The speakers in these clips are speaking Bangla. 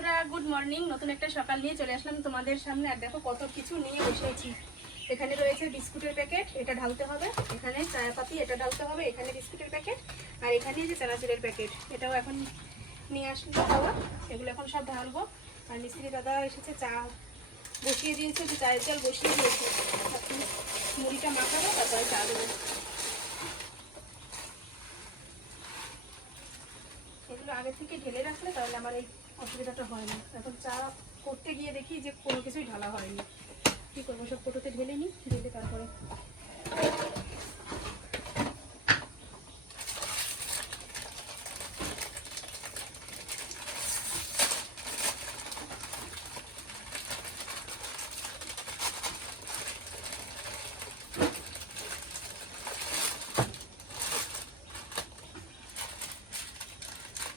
বন্ধুরা গুড মর্নিং নতুন একটা সকাল নিয়ে চলে আসলাম তোমাদের সামনে। আর দেখো কত কিছু নিয়ে বসেছি। এখানে রয়েছে বিস্কুটের প্যাকেট, এটা ঢালতে হবে। এখানে চায়াপাতি, এটা ঢালতে হবে, এখানে বিস্কুটের প্যাকেট। আর এখানে যে চানাচুরের প্যাকেট, এটাও এখন নিয়ে আসব খাওয়া। এগুলো এখন সব ঢালবো। আর মিস্ত্রি দাদা এসেছে চা বসিয়ে দিয়েছে, যে চায়ের জল বসিয়ে দিয়েছে। মুড়িটা মাখাবো, তারপরে চা দেবো। এগুলো আগে থেকে ঢেলে রাখলে তাহলে আমার এই অসুবিধাটা হয় না। এখন চা করতে গিয়ে দেখি যে কোনো কিছুই ঢালা হয়নি। কী করব, সব ফটোতে ঢেলে নিই, ঢেলে তারপরে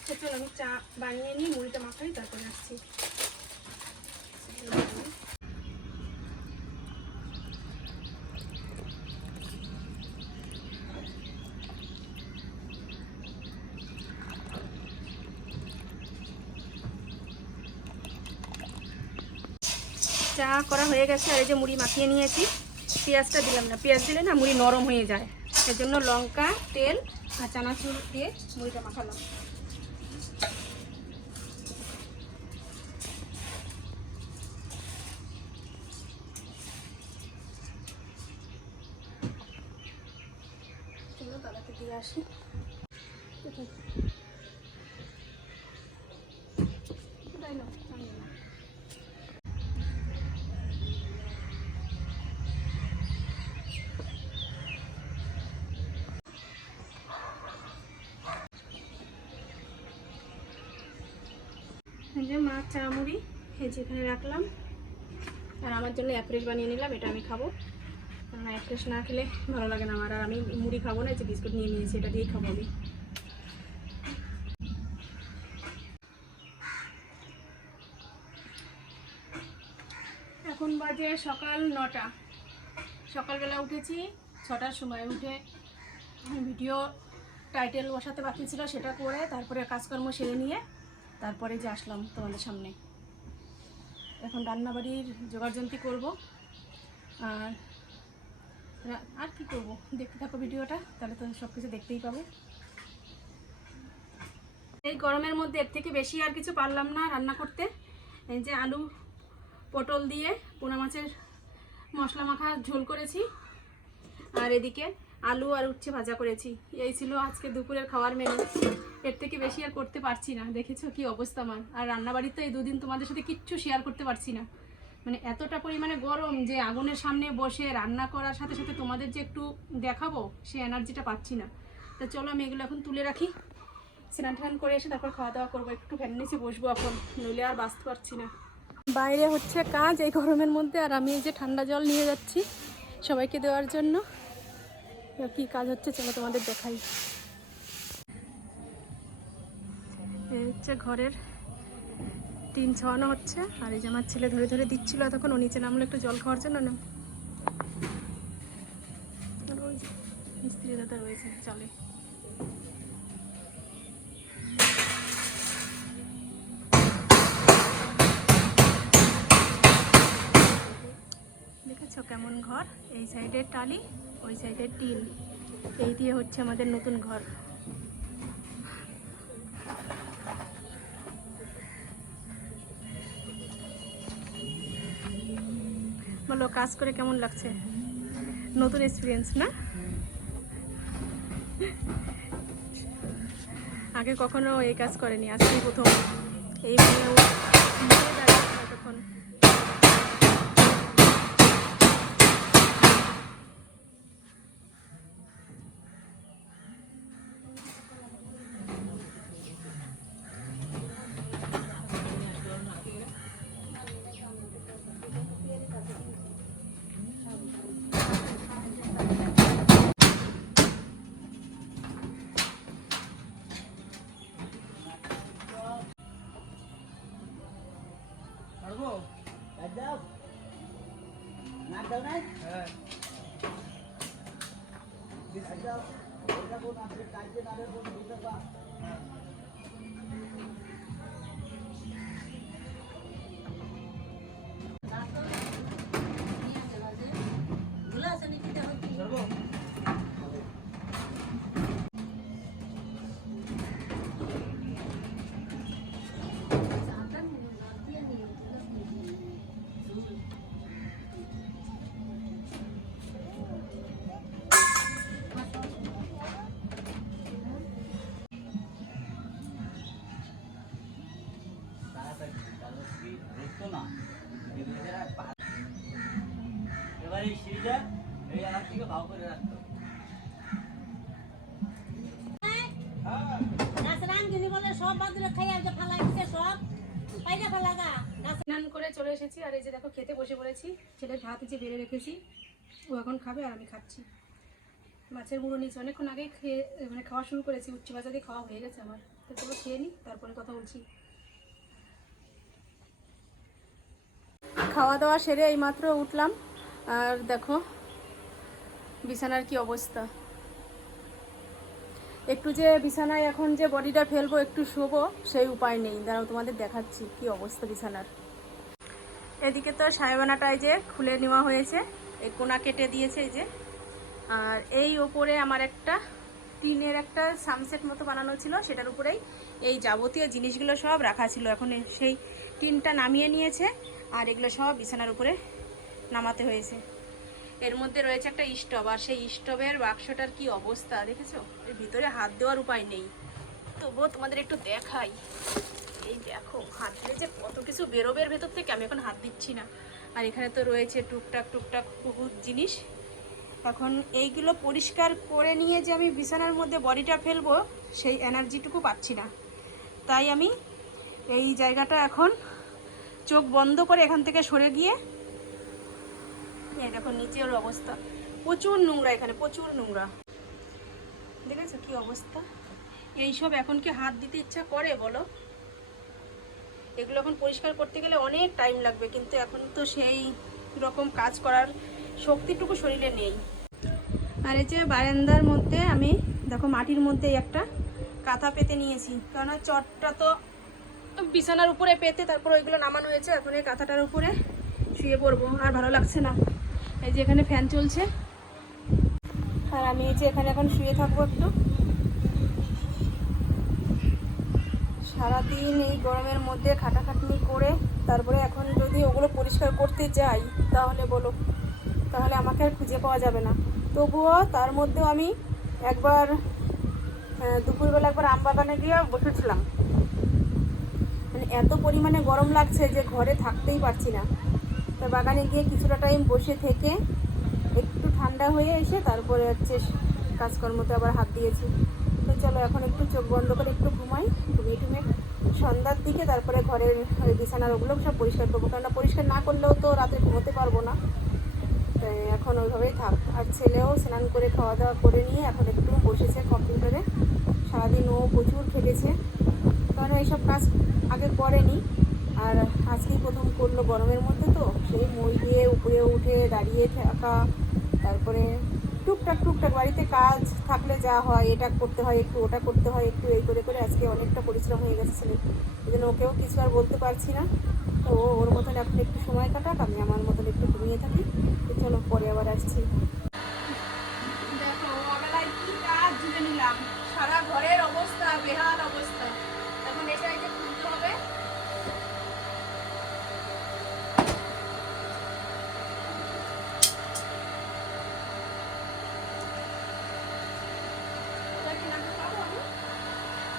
তো চলো আমি চা বানিয়ে নিই মুড়িটা মাখাই তারপরে আসছি চা করা হয়ে গেছে আর এই যে মুড়ি মাখিয়ে নিয়েছি। পেঁয়াজটা দিলাম না। পেঁয়াজ দিলে না মুড়ি নরম হয়ে যায়। এর জন্য লঙ্কা, তেল আর চানাচুর দিয়ে মুড়িটা মাখালাম। আসি কোথায়? কোথায় নাও? আমি না। যে মুড়ি এই যে এখানে রাখলাম। আর আমার জন্য অ্যাপ্রেস বানিয়ে নিলাম, এটা আমি খাব। কারণ অ্যাপ্রেস না খেলে ভালো লাগে না আমার। আর আমি মুড়ি খাব না যে বিস্কুট নিয়ে নিয়েছি, এটা দিয়েই খাব আমি। এখন বাজে সকাল নটা। সকালবেলা উঠেছি, ছটার সময় উঠে ভিডিও টাইটেল বসাতে বাকি ছিল সেটা করে তারপরে কাজকর্ম সেরে নিয়ে তারপরে যে আসলাম তোমাদের সামনে। এখন রান্নাবাড়ির জোগাড়যন্ত্রী করব। আর আর কি করব? দেখতে থাকো ভিডিওটা, তাহলে তো সব কিছু দেখতেই পাবে। এই গরমের মধ্যে এর থেকে বেশি আর কিছু পারলাম না রান্না করতে। এই যে আলু, পটল দিয়ে পোনা মাছের মশলা মাখা ঝোল করেছি। আর এদিকে আলু আর উচ্ছে ভাজা করেছি। এই ছিল আজকে দুপুরের খাওয়ার মেনু এর থেকে বেশি আর করতে পারছি না। দেখেছ কি অবস্থা আমার। আর রান্নাবাড়িতে এই দুদিন তোমাদের সাথে কিচ্ছু শেয়ার করতে পারছি না। মানে এতটা পরিমাণে গরম যে আগুনের সামনে বসে রান্না করার সাথে সাথে তোমাদের যে একটু দেখাবো, সে এনার্জিটা পাচ্ছি না। তো চলো আমি এগুলো এখন তুলে রাখি। স্নান টান করে এসে তারপর খাওয়া দাওয়া করব। একটু ফ্যান নিচে বসবো এখন, নইলে আর বাঁচতে পারছি না। বাইরে হচ্ছে কাজ এই গরমের মধ্যে। আর আমি এই যে ঠান্ডা জল নিয়ে যাচ্ছি সবাইকে দেওয়ার জন্য। কি কাজ হচ্ছে চলো তোমাদের দেখাই। হচ্ছে ঘরের টিন ছাওয়ানো হচ্ছে, আর এই যে আমার ছেলে ধরে ধরে দিচ্ছিল তখন ও নিচে নামলো একটু জল খাওয়ার জন্য না। মিস্ত্রি দাদা রয়েছে, চলে। দেখেছ কেমন ঘর? এই সাইডের টালি। ওই সাইডে টিন। এই দিয়ে হচ্ছে আমাদের নতুন ঘর। বলো, কাজ করে কেমন লাগছে? নতুন এক্সপিরিয়েন্স না? আগে কখনো এই কাজ করেনি, আজকেই প্রথম। এই মানে দাও এই সিঁড়িটা এই এলাকা থেকে ভাও করে রাখতো হ্যাঁ। স্নান করে চলে এসেছি আর এই যে দেখো খেতে বসে পড়েছি ছেলের ভাত যে বেড়ে রেখেছি ও এখন খাবে আর আমি খাচ্ছি। মাছের গুঁড়ো নিয়েছি অনেকক্ষণ আগেই খেয়ে মানে খাওয়া শুরু করেছি উচ্চ দিয়ে খাওয়া হয়ে গেছে আমার। তো চলো খেয়ে নিই তারপরে কথা বলছি। খাওয়া দাওয়া সেরে এইমাত্র উঠলাম। আর দেখো, বিছানার কি অবস্থা? একটু যে বিছানায় এখন যে বডিটা ফেলব, একটু শোবো, সেই উপায় নেই। দাঁড়াও, তোমাদের দেখাচ্ছি কি অবস্থা বিছানার। এদিকে তো সাহেবানাটায় যে খুলে নেওয়া হয়েছে, এই কোনা কেটে দিয়েছে এই যে। আর এই ওপরে আমার একটা টিনের একটা সানসেট মতো বানানো ছিল, সেটার উপরেই এই যাবতীয় জিনিসগুলো সব রাখা ছিল। এখন সেই টিনটা নামিয়ে নিয়েছে, আর এগুলো সব বিছানার উপরে নামাতে হয়েছে। এর মধ্যে রয়েছে একটা স্টোভ আর সেই স্টোভের বাক্সটার কি অবস্থা দেখেছ? এর ভিতরে হাত দেওয়ার উপায় নেই। তবুও তোমাদের একটু দেখাই। এই দেখো, হাত দিলে যে কত কিছু বেরোবের ভেতর থেকে আমি এখন হাত দিচ্ছি না। আর এখানে তো রয়েছে টুকটাক টুকটাক বহুত জিনিস। এখন এইগুলো পরিষ্কার করে নিয়ে যে আমি বিছানার মধ্যে বডিটা ফেলব, সেই এনার্জিটুকু পাচ্ছি না। তাই আমি এই জায়গাটা এখন চোখ বন্ধ করে এখান থেকে সরে গিয়ে এই দেখো, নিচের অবস্থা। প্রচুর নোংরা এখানে, প্রচুর নোংরা। দেখেছ কি অবস্থা? এইসব এখন কি হাত দিতে ইচ্ছা করে, বলো? এগুলো এখন পরিষ্কার করতে গেলে অনেক টাইম লাগবে, কিন্তু এখন তো সেই রকম কাজ করার শক্তিটুকু শরীরে নেই। আর এই যে বারান্দার মধ্যে আমি, দেখো, মাটির মধ্যে একটা কাঁথা পেতে নিয়েছি। কেননা চটটা তো বিছানার উপরে পেতে, তারপর ওইগুলো নামানো হয়েছে, এখন এই কাঁথাটার উপরে শুয়ে পড়ব, আর ভালো লাগছে না। এই যে এখানে ফ্যান চলছে। আর আমি এই যে এখানে এখন শুয়ে থাকব একটু। সারাদিন এই গরমের মধ্যে খাটাখাটনি করে তারপরে এখন যদি ওগুলো পরিষ্কার করতে যাই, তাহলে বলো। তাহলে আমাকে আর খুঁজে পাওয়া যাবে না। তবুও তার মধ্যেও আমি একবার দুপুরবেলা একবার আম বাগানে গিয়ে বসেছিলাম। মানে এত পরিমাণে গরম লাগছে যে ঘরে থাকতেই পারছি না। তো বাগানে গিয়ে কিছুটা টাইম বসে থেকে একটু ঠান্ডা হয়ে এসে তারপরে হচ্ছে কাজকর্মতে আবার হাত দিয়েছি। তো চলো এখন একটু চোখ বন্ধ করে একটু ঘুমাই, ঘুমিয়ে টুমিয়ে সন্ধ্যার দিকে তারপরে ঘরের বিছানার ওগুলো সব পরিষ্কার করব। কেননা পরিষ্কার না করলেও তো রাতে ঘুমোতে পারব না। এখন ওইভাবেই থাক। আর ছেলেও স্নান করে খাওয়া দাওয়া করে নিয়ে এখন একটু বসেছে কম্পিউটারে। সারাদিন ও প্রচুর খেটেছে। কারণ এইসব কাজ আগে করেনি। আর আজকেই প্রথম করল গরমের মধ্যে তো, সেই মই দিয়ে উপরে উঠে দাঁড়িয়ে থাকা, তারপরে টুকটাক টুকটাক বাড়িতে কাজ থাকলে যা হয়, এটা করতে হয়, একটু ওটা করতে হয়, একটু এই করে করে আজকে অনেকটা পরিশ্রম হয়ে গেছে ছেলে এই জন্য ওকেও কিছু আর বলতে পারছি না। তো ওর মতন এখন একটু সময় কাটাক, আমি আমার মতন একটু ঘুমিয়ে থাকি। তো চলো পরে আবার আসছি। দেখো কি কাজ নিলাম সারা ঘরের অবস্থা বেহাল অবস্থা এখন এটা এটা খুলতে হবে এবার কি নামতে পারব আমি?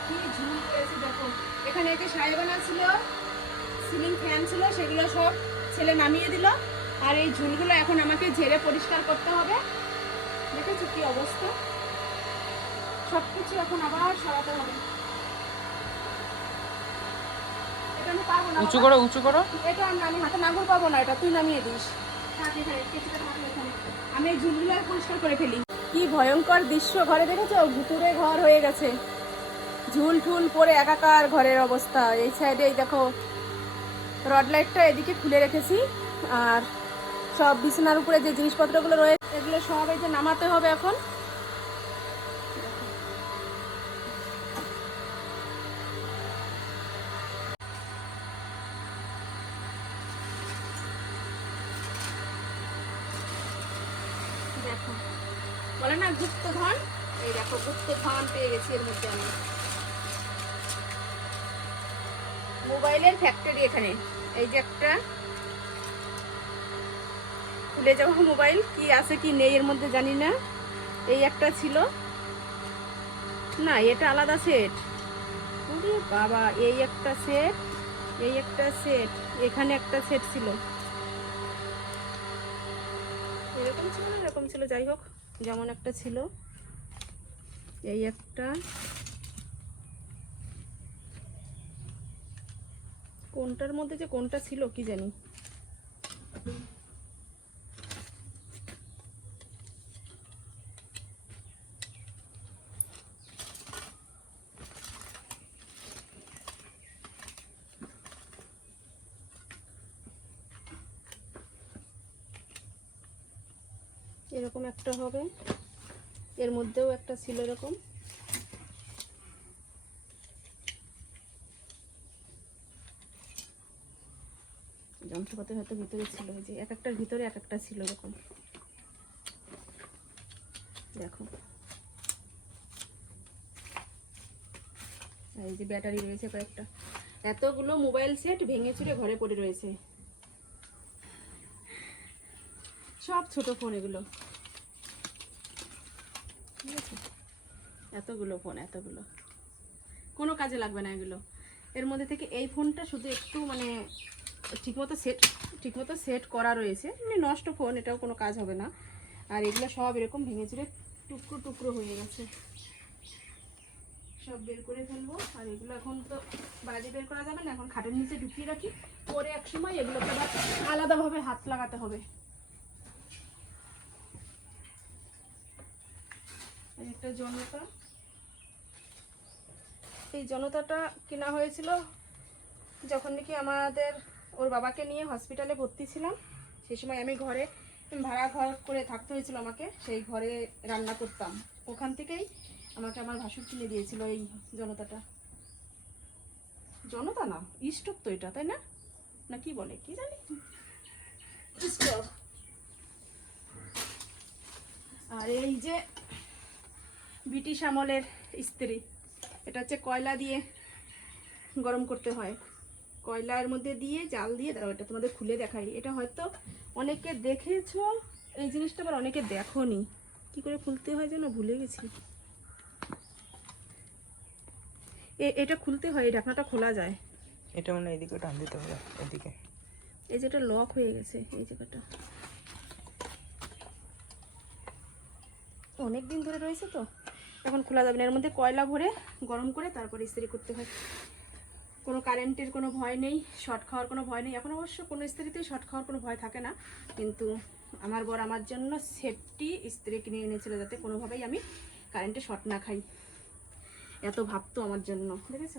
কি ঝুল পেয়েছি দেখো। এখানে একটা সাহেবানা ছিল সিলিং ফ্যান ছিল সেগুলো সব ছেলে নামিয়ে দিল। আর এই ঝুলগুলো এখন আমাকে ঝেড়ে পরিষ্কার করতে হবে। দেখেছ কি অবস্থা? সব কিছু এখন আবার সরাতে হবে। উঁচু করো উঁচু করো। এটা আমি হাতে নাগর পাবো না এটা তুই নামিয়ে দিস। আমি এই ঝুলগুলো পরিষ্কার করে ফেলি। কি ভয়ঙ্কর দৃশ্য ঘরে দেখেছ? ভুতুরে ঘর হয়ে গেছে। ঝুল ঠুল পরে একাকার ঘরের অবস্থা। এই সাইডে এই দেখো রড লাইটটা এদিকে খুলে রেখেছি। আর সব বিছানার উপরে যে জিনিসপত্রগুলো রয়েছে এগুলো সব এই যে নামাতে হবে এখন। দেখো। বলে না গুপ্ত ধন এই দেখো গুপ্ত ধন পেয়ে গেছি এর মধ্যে আমি। মোবাইলের ফ্যাক্টরি এখানে। এই যে একটা। খুলে যাওয়া মোবাইল, কি আছে কি নেই এর মধ্যে জানি না। এই একটা ছিল। না, এটা আলাদা সেট বাবা, এই একটা সেট এই একটা সেট এখানে একটা সেট ছিল। এরকম ছিল না, এরকম ছিল। যাই হোক, যেমন একটা ছিল। এই একটা। কোনটার মধ্যে যে কোনটা ছিল কি জানি। এরকম একটা হবে। এর মধ্যেও একটা ছিল এরকম। যন্ত্রপাতি হয়তো ভিতরে ছিল যে এক একটার ভিতরে এক একটা ছিল এরকম। দেখো। এই যে ব্যাটারি রয়েছে কয়েকটা। এতগুলো মোবাইল সেট ভেঙে চুরে ঘরে পড়ে রয়েছে। সব ছোট ফোন এগুলো। ঠিক আছে? এতগুলো ফোন, এতগুলো। কোনো কাজে লাগবে না এগুলো। এর মধ্যে থেকে এই ফোনটা শুধু একটু মানে ঠিকমতো সেট ঠিকমতো সেট করা রয়েছে। এমনি নষ্ট ফোন এটাও কোনো কাজ হবে না। আর এগুলো সব এরকম ভেঙে চুরে টুকরো টুকরো হয়ে গেছে। সব বের করে ফেলব। আর এগুলো এখন তো বাজে বের করা যাবে না, এখন খাটের নিচে ঢুকিয়ে রাখি। পরে এক সময় এগুলোকে আবার আলাদাভাবে হাত লাগাতে হবে। একটা জনতা এই জনতাটা কেনা হয়েছিল যখন নাকি আমাদের ওর বাবাকে নিয়ে হসপিটালে ভর্তি ছিলাম। সেই সময় আমি ঘরে ভাড়া ঘর করে থাকতে হয়েছিল আমাকে, সেই ঘরে রান্না করতাম। ওখান থেকেই আমাকে আমার ভাসুর কিনে দিয়েছিল এই জনতাটা। জনতা না স্টোভ তো এটা, তাই না? না কি বলে, কি জানি? আর এই যে ব্রিটিশ আমলের স্ত্রী, এটা হচ্ছে কয়লা দিয়ে গরম করতে হয়। কয়লার মধ্যে দিয়ে জাল দিয়ে দাঁড়াও এটা তোমাদের খুলে দেখাই। এটা হয়তো অনেকে দেখেছ এই জিনিসটা আবার অনেকে দেখো নি কি করে খুলতে হয় যেন ভুলে গেছি। এ- এটা খুলতে হয় এই ঢাকনাটা খোলা যায়। এটা মানে এদিকে টান দিতে হবে এদিকে। এই যেটা লক হয়ে গেছে এই জায়গাটা। অনেক দিন ধরে রয়েছে তো। এখন খোলা যাবে না এর মধ্যে কয়লা ভরে গরম করে তারপরে ইস্ত্রি করতে হয়। কোনো কারেন্টের কোনো ভয় নেই শর্ট খাওয়ার কোনো ভয় নেই। এখন অবশ্য কোনো ইস্ত্রিতেই শর্ট খাওয়ার কোনো ভয় থাকে না। কিন্তু আমার বর আমার জন্য সেফটি ইস্ত্রি কিনে এনেছিল যাতে কোনোভাবেই আমি কারেন্টে শর্ট না খাই। এত ভাবতো আমার জন্য, দেখেছ?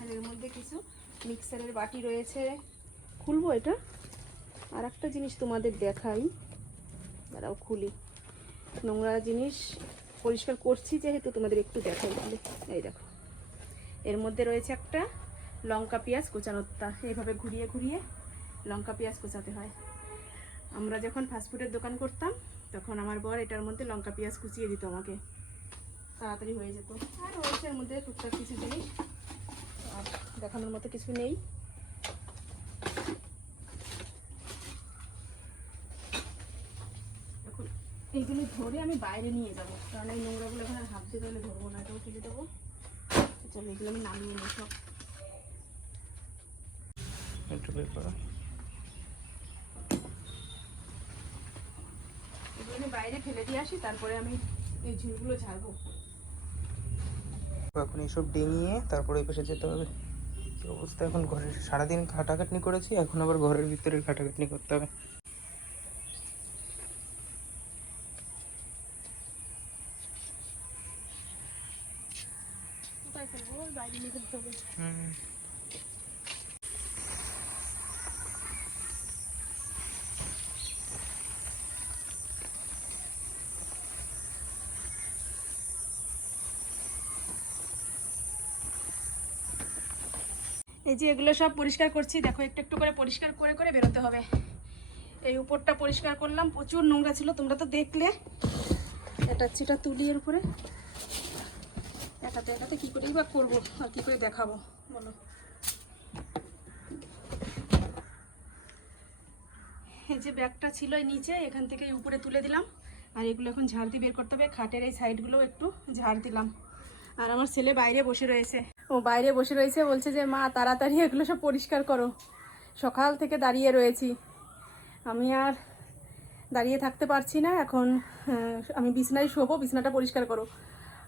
আর এর মধ্যে কিছু মিক্সারের বাটি রয়েছে। খুলবো এটা? আর একটা জিনিস তোমাদের দেখাই। দাঁড়াও, খুলি। নোংরা জিনিস পরিষ্কার করছি যেহেতু তোমাদের একটু দেখাই খুলে এই দেখো। এর মধ্যে রয়েছে একটা লঙ্কা পেঁয়াজ কোচানোত্তা এইভাবে ঘুরিয়ে ঘুরিয়ে লঙ্কা পেঁয়াজ কোচাতে হয়। আমরা যখন ফাস্টফুডের দোকান করতাম, তখন আমার বর এটার মধ্যে লঙ্কা পেঁয়াজ কুচিয়ে দিত আমাকে। তাড়াতাড়ি হয়ে যেত। আর রয়েছে এর মধ্যে টুকটাক কিছু জিনিস। আর দেখানোর মতো কিছু নেই এখন এইগুলো ধরে আমি বাইরে নিয়ে যাব। কারণ এই নোংরাগুলো এখন হাত দিয়ে তাহলে ধরবো না এটাও ফেলে দেবো। চলো এগুলো আমি নামিয়ে নিই সব। একটু এগুলো আমি বাইরে ফেলে দিয়ে আসি তারপরে আমি এই ঝুলগুলো ঝাড়বো। এখন এইসব ডিঙিয়ে তারপরে ওই পাশে যেতে হবে। কি অবস্থা এখন ঘরের? সারাদিন খাটাখাটনি করেছি এখন আবার ঘরের ভিতরে খাটাখাটনি করতে হবে কোথায় ফেলব ওই বাইরে নিয়ে ফেলতে হবে হুম এই যে এগুলো সব পরিষ্কার করছি, দেখো একটু একটু করে পরিষ্কার করে করে বেরোতে হবে। এই উপরটা পরিষ্কার করলাম, প্রচুর নোংরা ছিল, তোমরা তো দেখলে। এটা চিটা তুলি এর উপরে। একাতে একাতে কী করেই বা করব, আর কী করে দেখাবো, বলো। এই যে ব্যাগটা ছিল নিচে, এখান থেকে উপরে তুলে দিলাম। আর এগুলো এখন ঝাড় দিয়ে বের করতে হবে, খাটের এই সাইডগুলো একটু ঝাড় দিলাম। আর আমার ছেলে বাইরে বসে রয়েছে। ও বাইরে বসে রয়েছে, বলছে যে, মা, তাড়াতাড়ি এগুলো সব পরিষ্কার করো। সকাল থেকে দাঁড়িয়ে রয়েছি। আমি আর দাঁড়িয়ে থাকতে পারছি না এখন। আমি বিছনায় শোবো, বিছনাটা পরিষ্কার করো।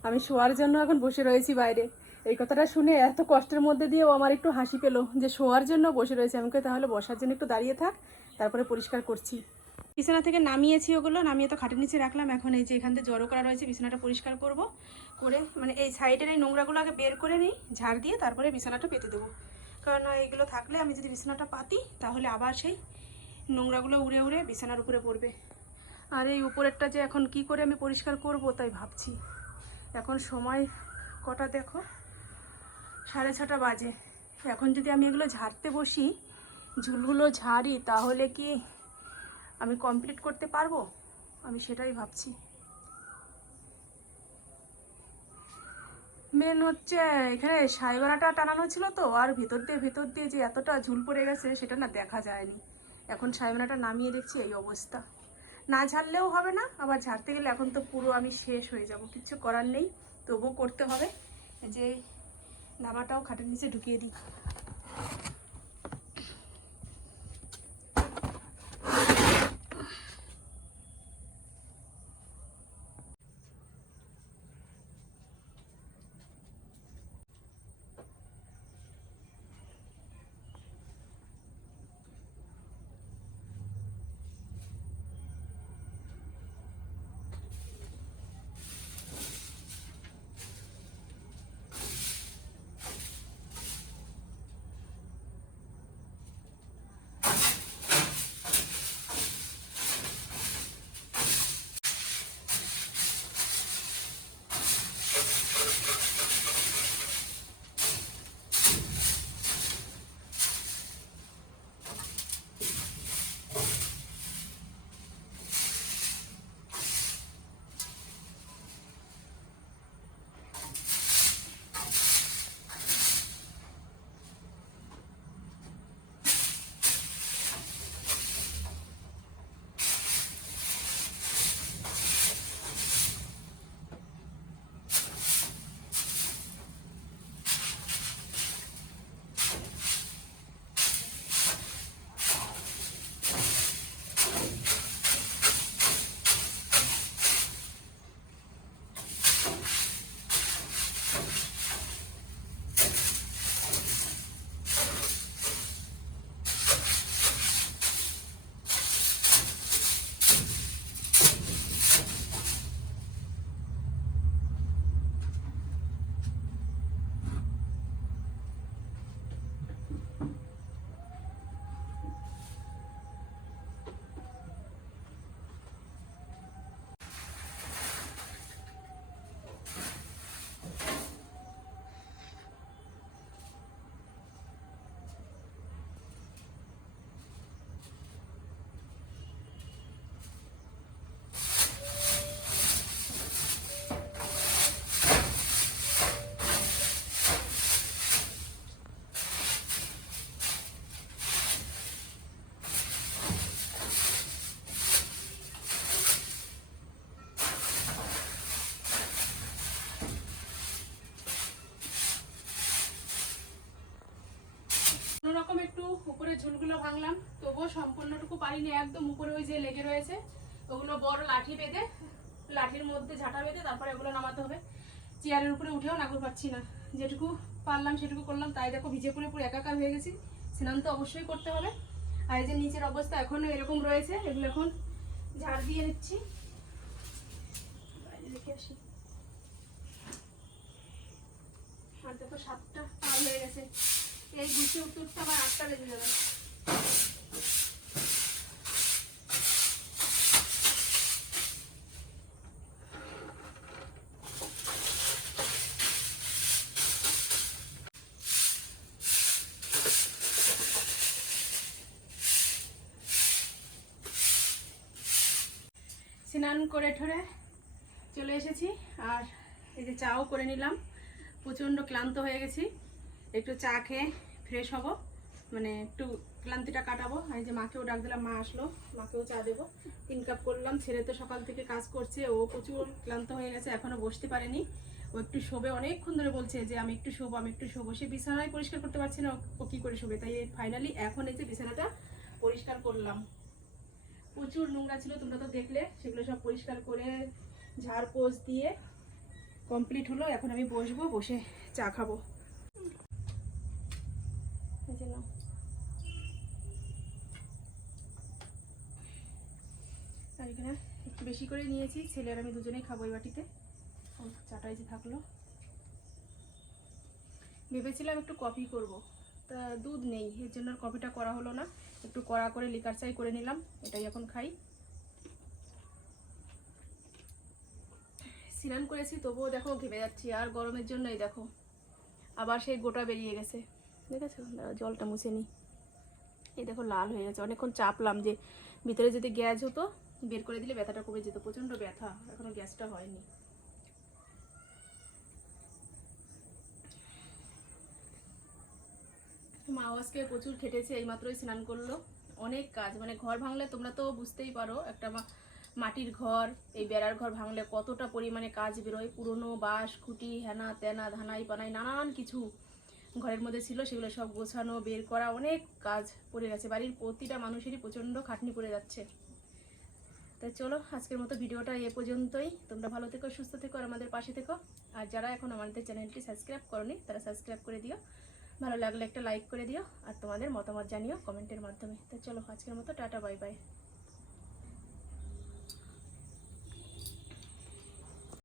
আমি শোয়ার জন্য এখন বসে রয়েছি বাইরে। এই কথাটা শুনে এত কষ্টের মধ্যে দিয়েও আমার একটু হাসি পেল যে, শোয়ার জন্য বসে রয়েছে। আমাকে তাহলে বসার জন্য একটু দাঁড়িয়ে থাক, তারপরে পরিষ্কার করছি। বিছানা থেকে নামিয়েছি ওগুলো, নামিয়ে তো খাটের নিচে রাখলাম। এখন এই যে এখান থেকে জড়ো করা রয়েছে, বিছানাটা পরিষ্কার করব। করে মানে এই সাইডের এই নোংরাগুলো আগে বের করে নিই, ঝাড় দিয়ে তারপরে বিছানাটা পেতে দেবো। কারণ এইগুলো থাকলে আমি যদি বিছানাটা পাতি, তাহলে আবার সেই নোংরাগুলো উড়ে উড়ে বিছানার উপরে পড়বে। আর এই উপরেরটা যে এখন কি করে আমি পরিষ্কার করব, তাই ভাবছি। এখন সময় কটা দেখো? সাড়ে ছটা বাজে। এখন যদি আমি এগুলো ঝাড়তে বসি, ঝুলগুলো ঝাড়ি, তাহলে কি আমি কমপ্লিট করতে পারব? আমি সেটাই ভাবছি। মেন হচ্ছে, এখানে সাইবারাটা টানানো ছিল তো, আর ভিতর দিয়ে ভিতর দিয়ে যে এতটা ঝুল পড়ে গেছে, সেটা না দেখা যায়নি। এখন সাইবারাটা নামিয়ে দেখছি, এই অবস্থা। না ঝাড়লেও হবে না, আবার ঝাড়তে গেলে এখন তো পুরো আমি শেষ হয়ে যাব। কিছু করার নেই, তবুও করতে হবে। যে এই ধাবাটাও খাটের নিচে ঢুকিয়ে দিই। ভাঙলাম। তবুও সম্পূর্ণটুকু পারিনি, একদম উপরে ওই যে লেগে রয়েছে, ওগুলো বড় লাঠি বেঁধে, লাঠির মধ্যে ঝাঁটা বেঁধে তারপরে ওগুলো নামাতে হবে। চেয়ারের উপরে উঠেও নাগর পাচ্ছি না। যেটুকু পারলাম সেটুকু করলাম, তাই দেখো ভিজে পুরো পুরো একাকার হয়ে গেছি। স্নান তো অবশ্যই করতে হবে। আর এই যে নিচের অবস্থা এখনও এরকম রয়েছে, এগুলো এখন ঝাড় দিয়ে নিচ্ছি। আসি। আর দেখো সাতটা পার হয়ে গেছে। এই গুছিয়ে উত্তরটা আবার আটটা বেজে যাবে। স্নান করে ঠরে চলে এসেছি, আর এই যে চাও করে নিলাম। প্রচণ্ড ক্লান্ত হয়ে গেছি। একটু চা খেয়ে ফ্রেশ হব। মানে একটু ক্লান্তিটা কাটাবো। এই যে মাকেও ডাক দিলাম, মা আসলো। মাকেও চা দেবো। তিন কাপ করলাম। ছেলে তো সকাল থেকে কাজ করছে। ও প্রচুর ক্লান্ত হয়ে গেছে, এখনও বসতে পারেনি। ও একটু শোবে। অনেকক্ষণ ধরে বলছে যে, আমি একটু শোবো, আমি একটু শোবো। সে বিছানায় পরিষ্কার করতে পারছে না। ও- কি করে শোবে? তাই ফাইনালি এখন এই যে বিছানাটা পরিষ্কার করলাম। প্রচুর নোংরা ছিল, তোমরা তো দেখলে। সেগুলো সব পরিষ্কার করে ঝাড় পোছ দিয়ে কমপ্লিট হলো। এখন আমি বসবো, বসে চা খাব। আর এখানে একটু বেশি করে নিয়েছি। ছেলে আর আমি দুজনেই খাব এই বাটিতে। চাটাই যে থাকল। ভেবেছিলাম একটু কফি করব। তা দুধ নেই এর জন্য কফিটা করা হলো না। একটু কড়া করে লিকার চাই করে নিলাম এটাই এখন খাই। স্নান করেছি তবুও দেখো ঘেমে যাচ্ছি আর গরমের জন্যই দেখো। আবার সেই গোটা বেরিয়ে গেছে। দেখেছ? দাঁড়াও, জলটা মুছে নিই এই দেখো লাল হয়ে গেছে। অনেকক্ষণ চাপলাম যে ভিতরে যদি গ্যাস হতো বের করে দিলে ব্যথাটা কমে যেত, প্রচণ্ড ব্যথা। এখনও গ্যাসটা হয়নি। মা আজকে প্রচুর খেটেছে, এইমাত্রই স্নান করল। অনেক কাজ মানে ঘর ভাঙলে তোমরা তো বুঝতেই পারো, একটা মাটির ঘর, এই বেড়ার ঘর ভাঙলে কতটা পরিমাণে কাজ বেরোয়। পুরনো বাঁশ, খুঁটি, হেনা, তেনা, ধানাই, পানাই, নানান কিছু ঘরের মধ্যে ছিল, সেগুলো সব গোছানো, বের করা, অনেক কাজ পড়ে গেছে। বাড়ির প্রতিটা মানুষেরই প্রচণ্ড খাটনি পড়ে যাচ্ছে। তাই চলো, আজকের মতো ভিডিওটা এ পর্যন্তই। তোমরা ভালো থেকো, সুস্থ থেকো, আর আমাদের পাশে থেকো। আর যারা এখন আমাদের চ্যানেলটি সাবস্ক্রাইব করনি, তারা সাবস্ক্রাইব করে দিও। ভালো লাগলে একটা লাইক করে দিও, আর তোমাদের মতামত জানিও কমেন্টের মাধ্যমে। তো চলো, আজকের মতো, টাটা, বাই বাই।